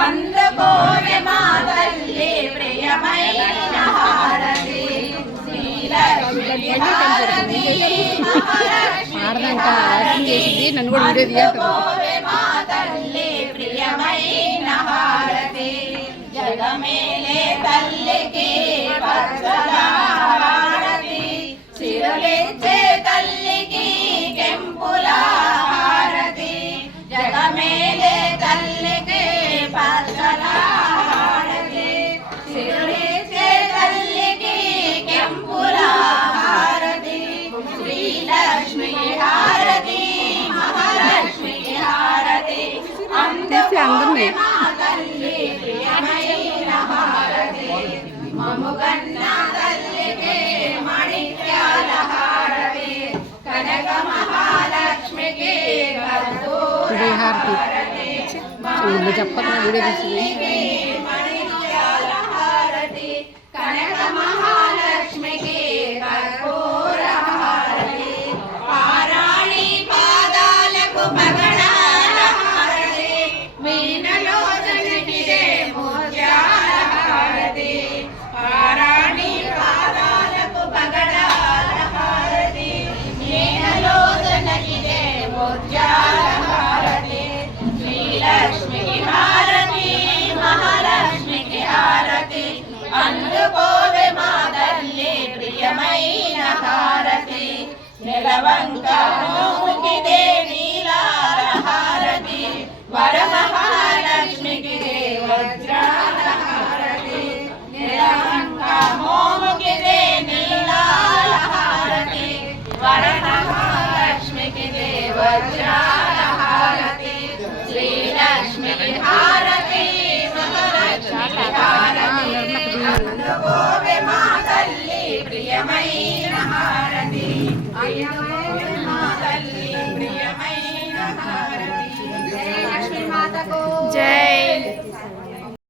అందుకోవే మా తల్లి ప్రియమైన హారతి నన్ను కూడా వీడియో మా తల్లి ప్రియమైన హారతి జగమేలే తల్లికి హారతి చిరులిచ్చే తల్లికి కెంపుల హారతి జగమేలే తల్లికి పచ్చల హారతి చిరులిచ్చే తల్లికి కెంపుల హారతి శ్రీలక్ష్మి హారతి మహాలక్ష్మి హారతి అందుకోవే మా తల్లి ప్రియమైన హారతి మముగన్న తల్లికి మాణిక్యాల హారతి కనక మహాలక్ష్మికి మాణిక్యాల హారతి కనక మహాలక్ష్మికి కర్పూర హారతి పారాణి పాదాలకు పగడాల హారతి మీనలోచనకి ముత్యాల హారతి పారాణి పాదాలకు పగడాల హారతి మీనలోచనకి ముత్యాల హారతి శ్రీలక్ష్మికి హారతి మహాలక్ష్మికి హారతి అందుకోవే మా తల్లి ప్రియమైన హారతి నిలవంక మోముకిదే నీలాల హారతి వరమహాలక్ష్మికి వజ్రాల హారతి నిలవంక మోముకిదే నీలాల హారతి వరమహాలక్ష్మికి వజ్రాల హారతి శ్రీలక్ష్మికి హారతి మహాలక్ష్మికి హారతి అందుకోవే మా తల్లి ప్రియమైన హారతి అందుకోవే మా తల్లి ప్రియమైన హారతి